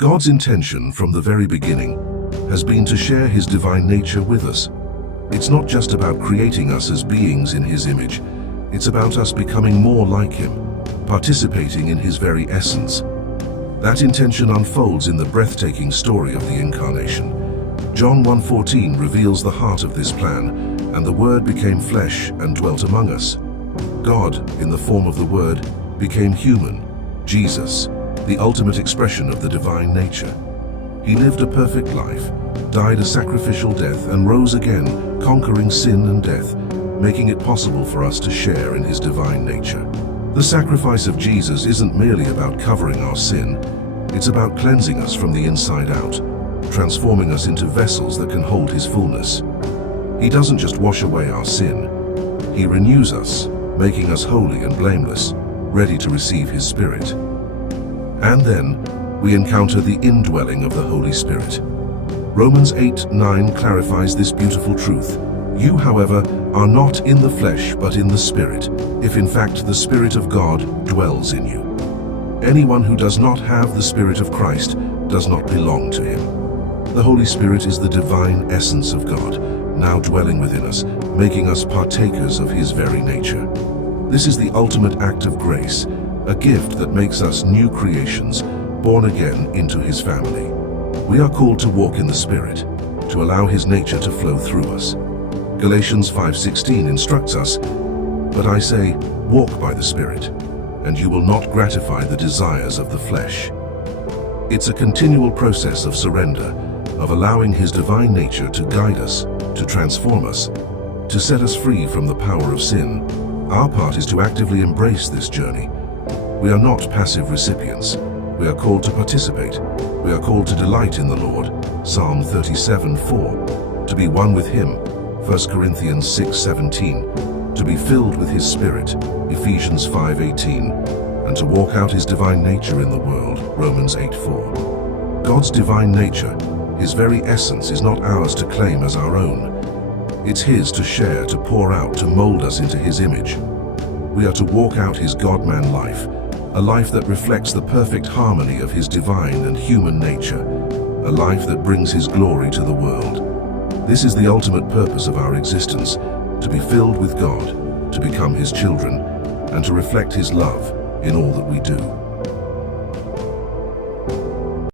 God's intention from the very beginning has been to share his divine nature with us. It's not just about creating us as beings in his image. It's about us becoming more like him, participating in his very essence. That intention unfolds in the breathtaking story of the Incarnation. John 1:14 reveals the heart of this plan, and the Word became flesh and dwelt among us. God, in the form of the Word, became human, Jesus, the ultimate expression of the divine nature. He lived a perfect life, died a sacrificial death, and rose again, conquering sin and death, making it possible for us to share in his divine nature. The sacrifice of Jesus isn't merely about covering our sin, it's about cleansing us from the inside out, transforming us into vessels that can hold his fullness. He doesn't just wash away our sin, he renews us, making us holy and blameless, ready to receive his Spirit. And then, we encounter the indwelling of the Holy Spirit. Romans 8:9 clarifies this beautiful truth. You, however, are not in the flesh, but in the Spirit, if in fact the Spirit of God dwells in you. Anyone who does not have the Spirit of Christ does not belong to him. The Holy Spirit is the divine essence of God, now dwelling within us, making us partakers of his very nature. This is the ultimate act of grace, a gift that makes us new creations, born again into his family. We are called to walk in the Spirit, to allow his nature to flow through us. Galatians 5:16 instructs us, "But I say, walk by the Spirit, and you will not gratify the desires of the flesh." It's a continual process of surrender, of allowing his divine nature to guide us, to transform us, to set us free from the power of sin. Our part is to actively embrace this journey. We are not passive recipients. We are called to participate. We are called to delight in the Lord, Psalm 37:4, to be one with him, 1 Corinthians 6:17, to be filled with his Spirit, Ephesians 5:18, and to walk out his divine nature in the world, Romans 8:4. God's divine nature, his very essence, is not ours to claim as our own. It's his to share, to pour out, to mold us into his image. We are to walk out his God-man life, a life that reflects the perfect harmony of his divine and human nature, a life that brings his glory to the world. This is the ultimate purpose of our existence, to be filled with God, to become his children, and to reflect his love in all that we do.